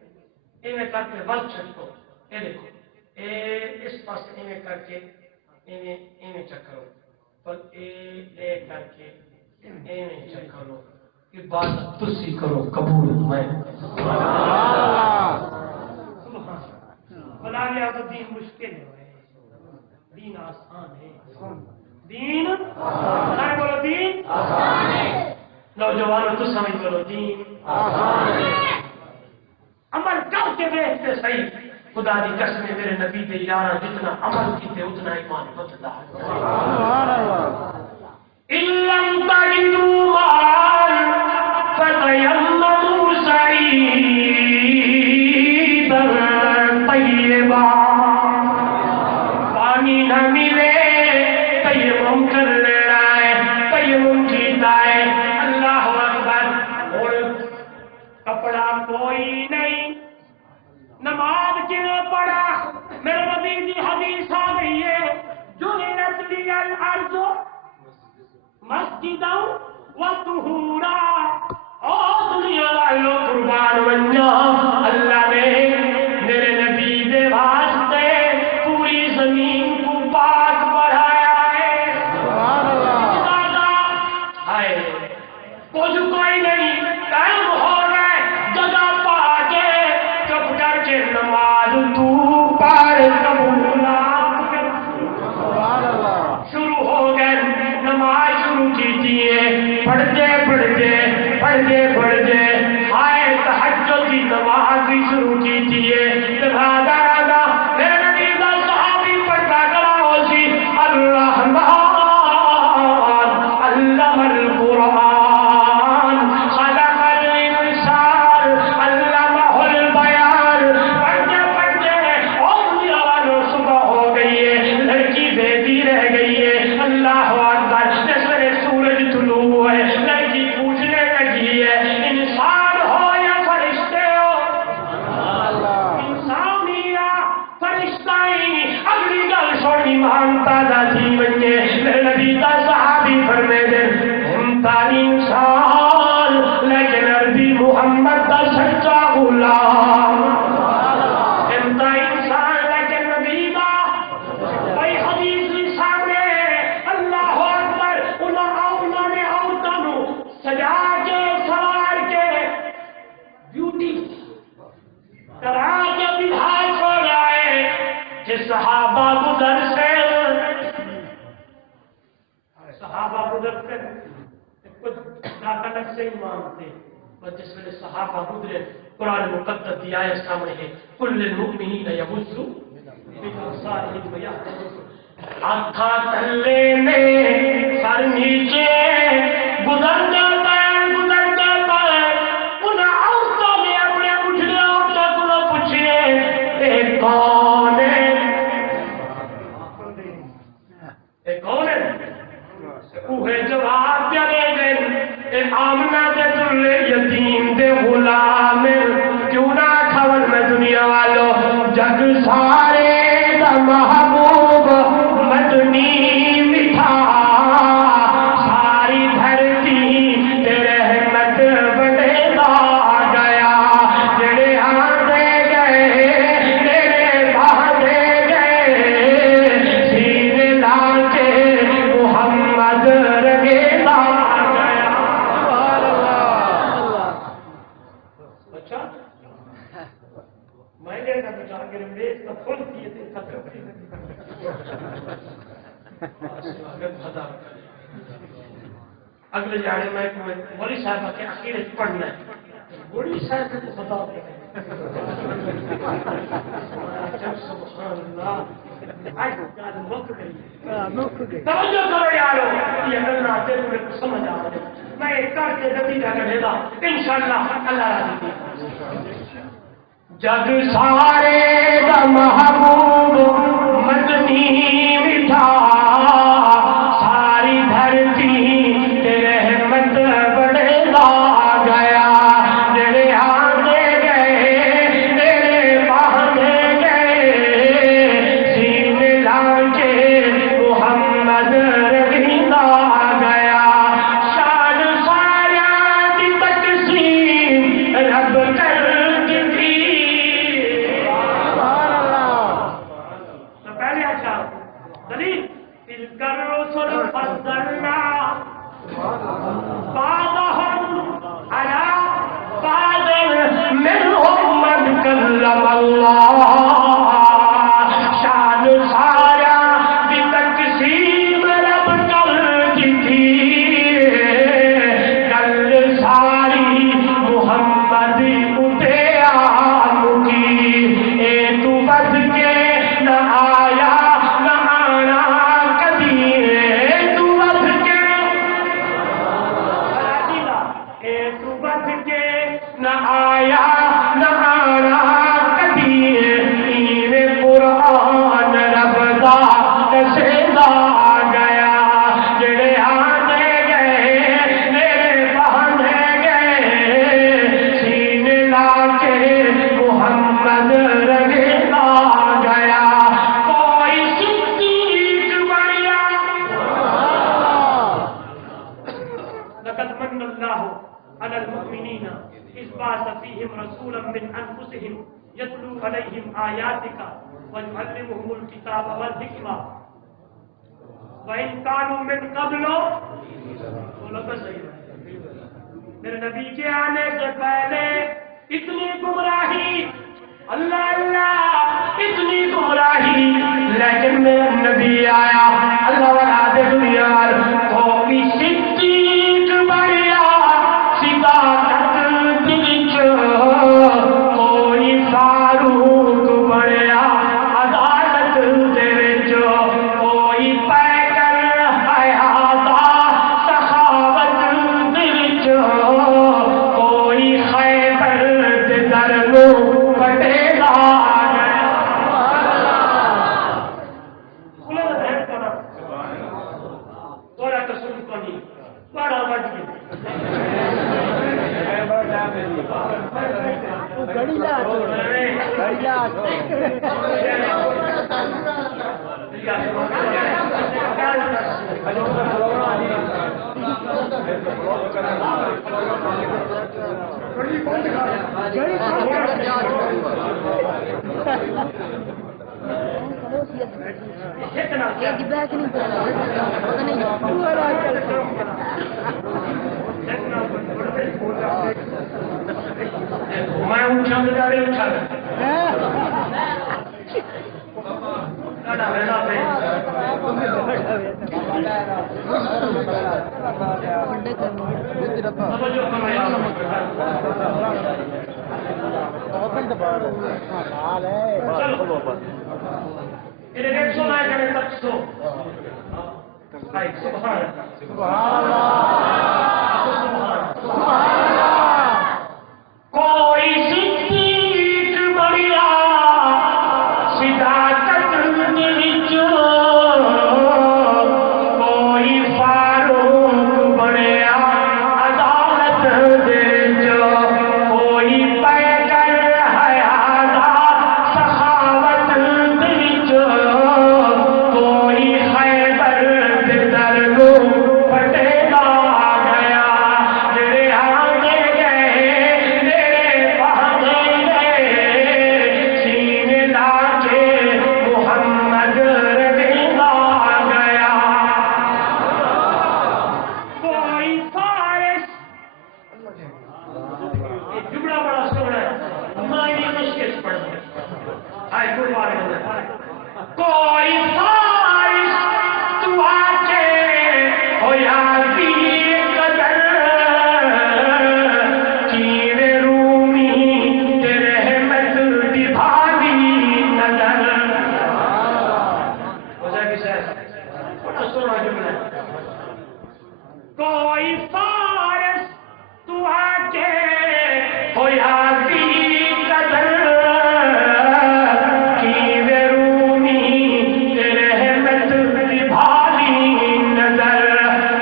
ایویں کر کے ول چھڑکو، یہ دیکھو اس پاس ایویں کر کے ایویں چکرو، پر اے کر کے ایویں چکرو، عبادت تسی کرو قبول میں۔ بلا لیا تو دین مشکل ہے، دین آسان ہے، دین آسان، بولو دین آسان ہے، نوجوانوں تو سمجھ بولو دین آسان ہے، عمل کر کے دیکھتے صحیح، خدا دی قسم میرے نبی دے یار جتنا عمل کیتے اتنا ایمان بچتا ہے۔ سبحان اللہ إِلَّمْ تَجِدُوا مَاءً فَتَيَمَّمُوا سَعِيدًا طَيِّبًا، پانی نہ ملے تیمم کر لینا ہے، تیمم کیتا ہے، اللہ اکبر، اور کپڑا کوئی نہیں، نماز کیوں پڑھا؟ میرے نبی کی حدیث آ گئی ہے، جُعِلَتْ لِيَ الْأَرْضُ مسجداً وطہورا، او دنیا والوں قربان بننا، اللہ نے میرے نبی دے واسطے پوری زمین کو پاک بڑھایا ہے۔ سبحان اللہ ہائے کچھ کوئی نہیں، ٹائم ہو گئے، جگہ پا کے چپ کر کے نماز تو پڑھ، قبولات سبحان اللہ شروع ہو گئے، نماز شروع کیتی ہے، پڑھتے ہائے تہجد کی نماز بھی شروع کیتی ہے، لہذا میرے نبی دا صحابی پڑھتا کھڑا ہو سی، الرحمن علم القرآن خلق الانسان علمہ البیان، پڑھتے اور والوں صبح ہو گئی ہے، لڑکی بیٹی رہ گئی ہے، اللہ اکبر، جس میں سورج طلوع ہوا ہے، لڑکی پوچھنے لگی ہے، انسان ہو یا فرشتے ہو؟ انسان ہی یا فرشتہ ہی؟ اگلی گل سونی مانتا دا تھی بنجے، میرے نبی دا صحابی فرمے دے، ہم تا انسان لیکن عربی محمد دا سچا غلام، ہم تا انسان لیکن نبی دا بھائی حدیث بھی سامنے، اللہ اکبر، انہوں نے عورتوں کو سجا کے سوار کے بیوٹی کرا کے بٹھا چھوڑا ہے کہ صحابہ گزر سے کچھ ناقلت سے ہی مانتے، پر جس ویلے صحابہ گزرے قرآن مقدس کی آیت سامنے ہے، قل للمؤمنین یغضوا من ابصارہم ویحفظوا، آنکھاں تلے نے سر نیچے گزرتے پیر ان عورتوں نے اپنے بڑھڑے عورتوں کو پوچھئے اے کون ہے، اے کون ہے؟ اوہے جواب دے دیں اے آمنہ دے دلے یتیم دے غلام، کیوں نہ کھول میں دنیا والو جگ سارے دا محبوب مدنی مٹھا، ساری دھرتی تیرے رحمت بڑے گا گیا، جڑے آندے گئے تیرے باندھے گئے، سینے لا کے محمد رگے گا گیا۔ اچھا میں نے کہا بچا کے میز کا کھول دیے تھے اگلے جانے میں مولی صاحبہ کے عقیدے پڑھنا ہے، مولی صاحب کو خدا دے سبحان اللہ، توجہ کرو یارو، یہ اللہ آتے تمہیں کچھ سمجھ آ رہے، میں ایک کر کے نتیجہ کرے گا انشاءاللہ اللہ راضی دی۔ جگ سارے دا محبوب مدنی مٹھا، ساری دھرتی تیرے رحمت بڑے گا گیا، جڑے آندے گئے تیرے باندھے گئے، سینے لا کے محمد رگیندا گیا، شان سارا کی تقسیم رب کر دی۔ دلیل تلک الرسل فضلنا بعضهم على بعض منهم من كلم الله، شان سارا دی تقسیم رب کر دی، کل ساری محمد اٹھے آم کی، اے تو بد کے نہ آیا نہ آیا نہ آنا کبھی، قرآن رب دا دسدا گیا، جڑے آنے گئے میرے باندھے گئے، سینے لا کے محمد رگڑا گیا، کوئی صدیق بڑھیا، لقد من اللہ على المؤمنين إذ بعث فيهم رسولا من أنفسهم يتلو عليهم آياتك ويعلمهم الكتاب والحكمة وإن كانوا من قبل، میرے نبی کے آنے سے پہلے اتنی گمراہی، اللہ اللہ اتنی گمراہی، لیکن میرا نبی آیا اللہ والا دے دنیا کوئی صدیق بڑھیا، کوئی فاروق بڑھیا عدالت دے وچ، کوئی پیکر حیات سخاوت دے وچ، کوئی خیبر دے در نوں کٹے گا گیا۔ کھلا ذہن کرنا تھوڑا قسم کو نہیں بڑا بڑھ گیا، میں اونچا بجارے اٹھا چلو یہ 150 لائے کریں تک سو سبحان کوئی صدیق بڑیا صداقت وچ کوئی فاروق بڑیا عدالت دے وچ کوئی پیغمبر حیا دا سخاوت دے وچ کوئی خیبر دے در نو پٹیلا گیا جڑے آگے گئے میرے پاگے گئے سینے لا کے محمد رضیلا گیا کوئی فارس یہ جملہ بڑا سونا ہے معنی مشکل پڑھ آئے کوئی فارس تو آکے ہو یادی قدر چیر رومی تیرے رحمت دی بھاگی نظر ہو جائے کسے بڑا سونا جملہ ہے کوئی فارس تو آکے ہو یادی قدر چیر رومی تیرے رحمت دی بھاگی نظر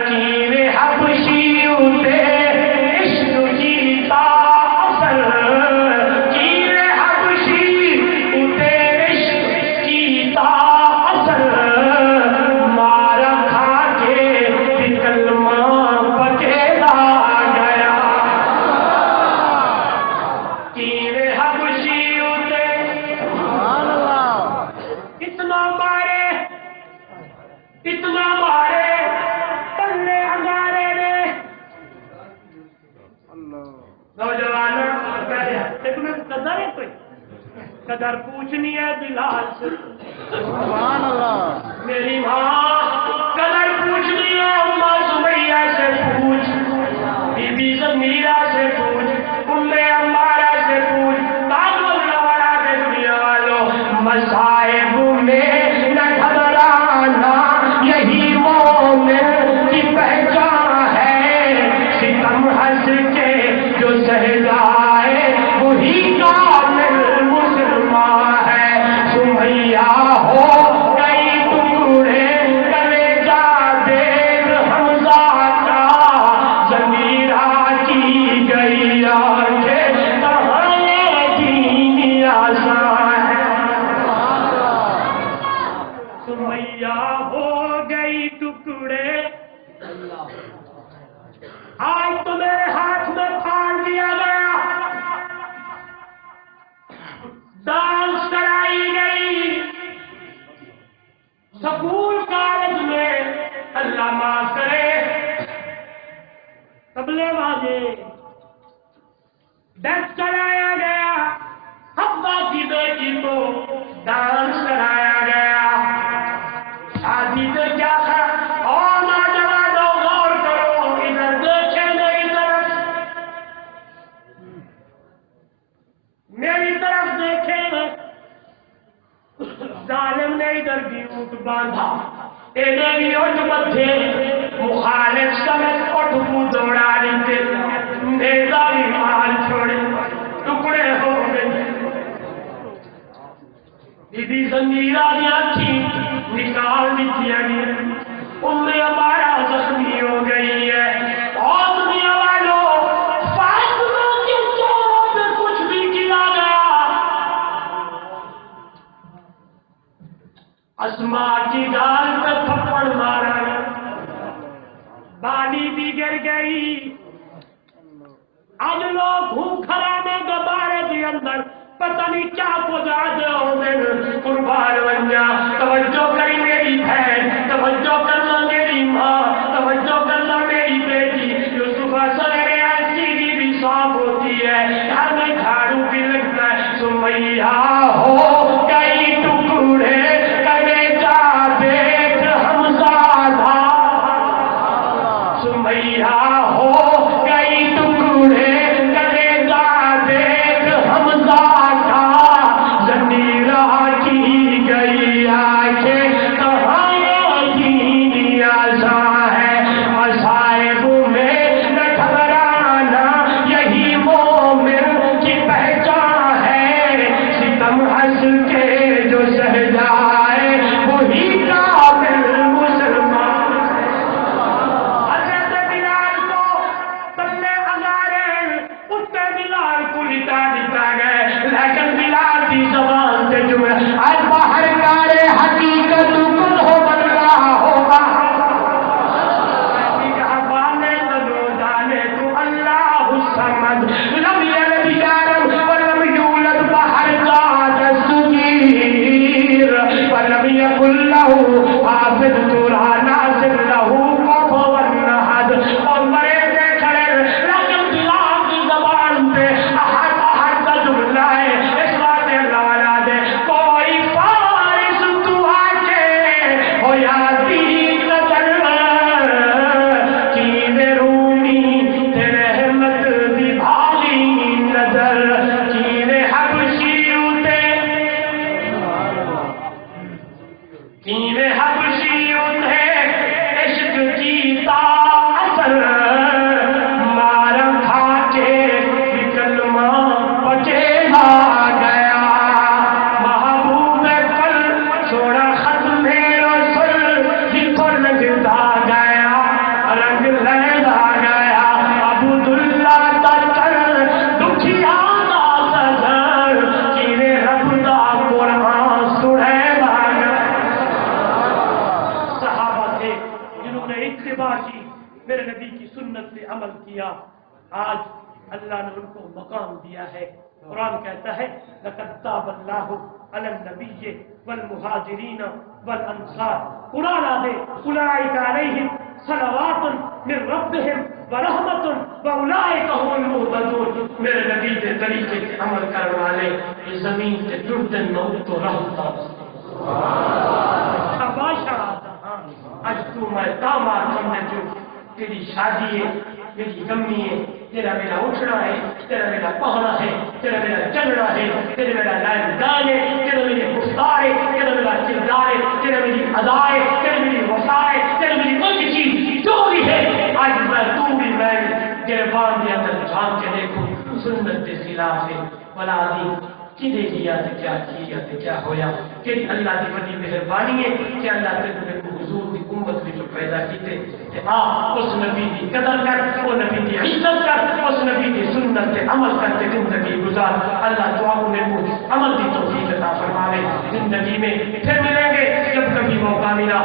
چیر حبشی اتے عشق جیتا اثر چیر حبشی اتے عشق جیتا اثر مارا کھا کے بھی کلمہ پکیلا گیا چیر حبشی اتے اتنا مارے پلے انگارے نے نوجوان قدر ہے کوئی قدر پوچھنی ہے بلال سے میری ماں قدر پوچھنی ہے اما سمیہ سے پوچھ بی بی زمیرہ سے پوچھ ام عمارہ سے پوچھ تاجو زوارہ کے دنیا والوں مصائب میں نہ گھبرانا یہی مومن کی پہچان ہے ستم ہنس کے جو سہ جائے وہی کامل مسلمان ہے سمیہ ہو کئی ٹکڑے کلیجہ دیکھ حمزہ کا ضمیرہ کی گئی آنکھیں کہاں دین آسان ہے سمیہ ہو گئی ٹکڑے آج تمہیں ہاتھ میں پھاڑ دیا گیا ڈانس کرائی گئی سکول کالج میں اللہ معاف کرے تبلے بازے ڈانس کرایا گیا حفظہ کی بیٹی کو ڈانس کرایا گیا شادی سے کیا تھا اور نوجوانوں غور کرو ادھر دیکھیں میری طرف دیکھیں ظالم نے ادھر بھی اونٹ باندھا انہیں بھی اٹھ بدھے مخالف سمجھ اٹھ کو دوڑا دیتے نیزہ بھی مال چھوڑے ٹکڑے ہو گئے بی بی زمیرہ دی آنکھیں نکال دیا گیا ام عمارہ زخمی ہو گئی ہے اور دنیا والوں فاطمہ کے چہروں پہ کچھ بھی کیا گیا اسما کی ڈال پہ تھپڑ مارا بالی بھی گر گئی آج لوگ گھوم کھرانے گبارے کے اندر پتہ نہیں کیا پوجا دے ہوندے قربان ونجا توجہ کری میری بہن توجہ کرنا میری ماں توجہ کرنا میری بیٹی جو صبح سویرے ایسی بھی صاف ہوتی ہے گھر میں جھاڑو بھی لگتا ہے سمیہ ہو کئی ٹکڑے کلیجہ دیکھ حمزہ دا سمیہ ہو کئی ٹکڑے کلیجہ دیکھ حمزہ دی زبان سے جملہ آج باہر کارے حقیقت کل ہو بن رہا ہوگا بانے تنو جانے تو اللہ الصمد لم یلد یارم ولم یولد باہر کا دستگیر ولم یکن لہو حافظ تورا ناصر لہو کفوا احد اور مرے سے کھڑے لیکن دلان کی زبان پہ احد احد کا جملہ ہے اس بات لالا دے کوئی فارس تو آکے ہو یادی قدر چین رومی تیرے احمد دی بھالی نظر چین حبشیوں تے چین حبشیوں تے عشق جیتا اثر مارا کھا کے کلمہ پچیلا گیا محبوب کل چھوڑا ختم رسول جتو لگتا گیا رنگ لہدا گیا عبداللہ دا چل دکھیا دا سزر چیرے رب دا قرآن سڑیدا گیا صحابہ تھے جنہوں نے اتباع کی میرے نبی کی سنت سے عمل کیا آج اللہ نے ان کو مقام دیا ہے قرآن کہتا ہے لَقَدْ تَابَ اللَّهُ عَلَى النَّبِيِّ وَالْمُهَاجِرِينَ وَالْأَنصَارِ قرآن آدھے أُولَٰئِكَ عَلَيْهِمْ صَلَوَاتٌ مِّن رَّبِّهِمْ وَرَحْمَةٌ وَأُولَٰئِكَ هُمُ الْمُهْتَدُونَ میرے نبی کے طریقے سے عمل کرنے والے یہ زمین کے ٹوٹن میں ان کو رحمتا شاباشا آج تو میں داماد بننے جو تیری شادی ہے میری غمی ہے تیرا میرا اٹھنا ہے تیرا میرا پہنا ہے تیرا میرا چلنا ہے تیرا میرا لائن گان ہے تیرا میری گفتار ہے تیرا میرا کردار ہے تیرا میری ادا ہے تیرا میری وفا ہے تیرا میری کوئی چیز جو بھی ہے آج میں تو بھی میں گربان دیا اندر جھانک کے دیکھوں سنت کے خلاف ہے ولا دی کدے کیا تے کیا ہویا کہ اللہ کی بڑی مہربانی ہے کہ اللہ نے کو حضور کی امت میں جو پیدا کیتے کہ آپ اس نبی کی قدر کر وہ نبی کی عزت کر اس نبی کی سنت سے عمل کر کے زندگی گزار اللہ دعاؤں میں کو عمل کی توفیق عطا فرمائے زندگی میں پھر ملیں گے جب کبھی موقع ملا